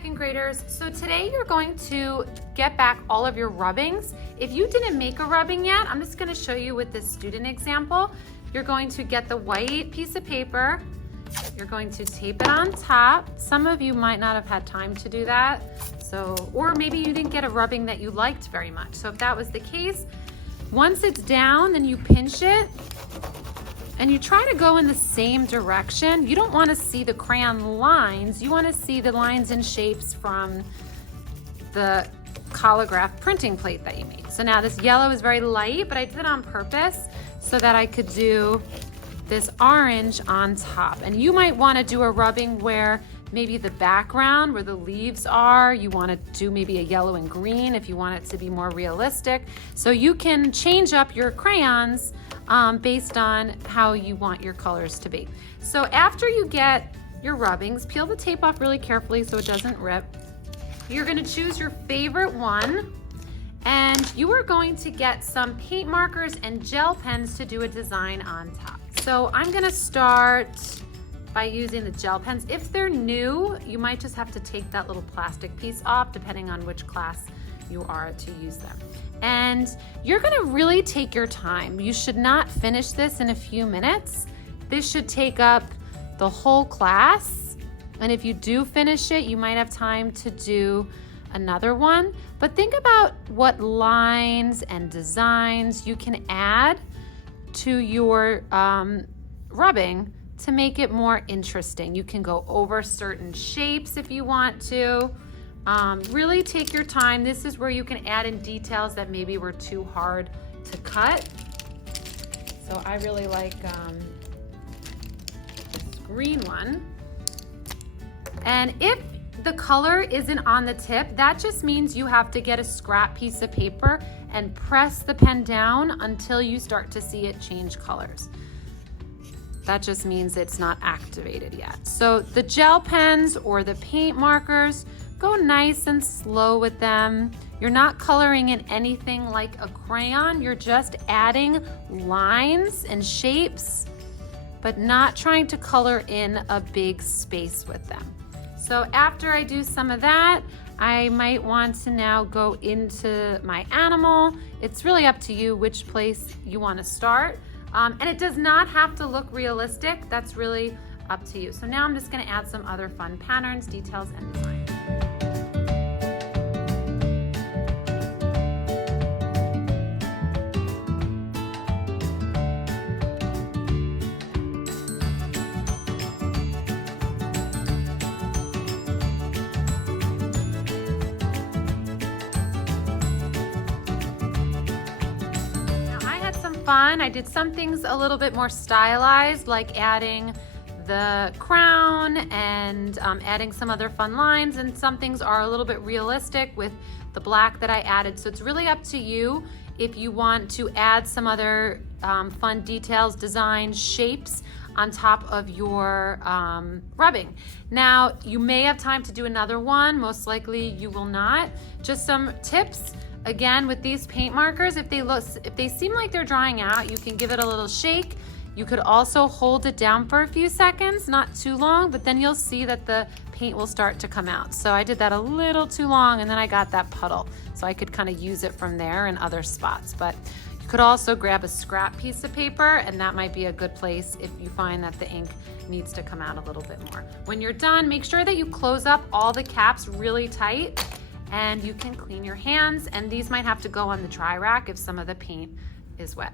second graders. So today you're going to get back all of your rubbings. If you didn't make a rubbing yet, I'm just going to show you with this student example. You're going to get the white piece of paper. You're going to tape it on top. Some of you might not have had time to do that. Or maybe you didn't get a rubbing that you liked very much. So if that was the case, once it's down, then you pinch it and you try to go in the same direction. You don't want to see the crayon lines. You want to see the lines and shapes from the Collagraph printing plate that you made. So now this yellow is very light, but I did it on purpose so that I could do this orange on top. And you might want to do a rubbing where maybe the background where the leaves are, you want to do maybe a yellow and green if you want it to be more realistic. So you can change up your crayons based on how you want your colors to be. So after you get your rubbings, peel the tape off really carefully so it doesn't rip. You're going to choose your favorite one, and you are going to get some paint markers and gel pens to do a design on top. So I'm going to start by using the gel pens. If they're new, you might just have to take that little plastic piece off depending on which class you are to use them. And you're gonna really take your time. You should not finish this in a few minutes. This should take up the whole class. And if you do finish it, you might have time to do another one. But think about what lines and designs you can add to your rubbing to make it more interesting. You can go over certain shapes if you want to. Really take your time. This is where you can add in details that maybe were too hard to cut. So I really like this green one. And if the color isn't on the tip, that just means you have to get a scrap piece of paper and press the pen down until you start to see it change colors. That just means it's not activated yet. So the gel pens or the paint markers, go nice and slow with them. You're not coloring in anything like a crayon. You're just adding lines and shapes, but not trying to color in a big space with them. So after I do some of that, I might want to now go into my animal. It's really up to you which place you want to start. And it does not have to look realistic. That's really up to you. So now I'm just going to add some other fun patterns, details, and designs. Fun. I did some things a little bit more stylized, like adding the crown and adding some other fun lines, and some things are a little bit realistic with the black that I added. So it's really up to you if you want to add some other fun details, designs, shapes on top of your rubbing. Now, you may have time to do another one. Most likely you will not. Just some tips. Again, with these paint markers, if they seem like they're drying out, you can give it a little shake. You could also hold it down for a few seconds, not too long, but then you'll see that the paint will start to come out. So I did that a little too long, and then I got that puddle. So I could kind of use it from there in other spots. But you could also grab a scrap piece of paper, and that might be a good place if you find that the ink needs to come out a little bit more. When you're done, make sure that you close up all the caps really tight, and you can clean your hands, and these might have to go on the dry rack if some of the paint is wet.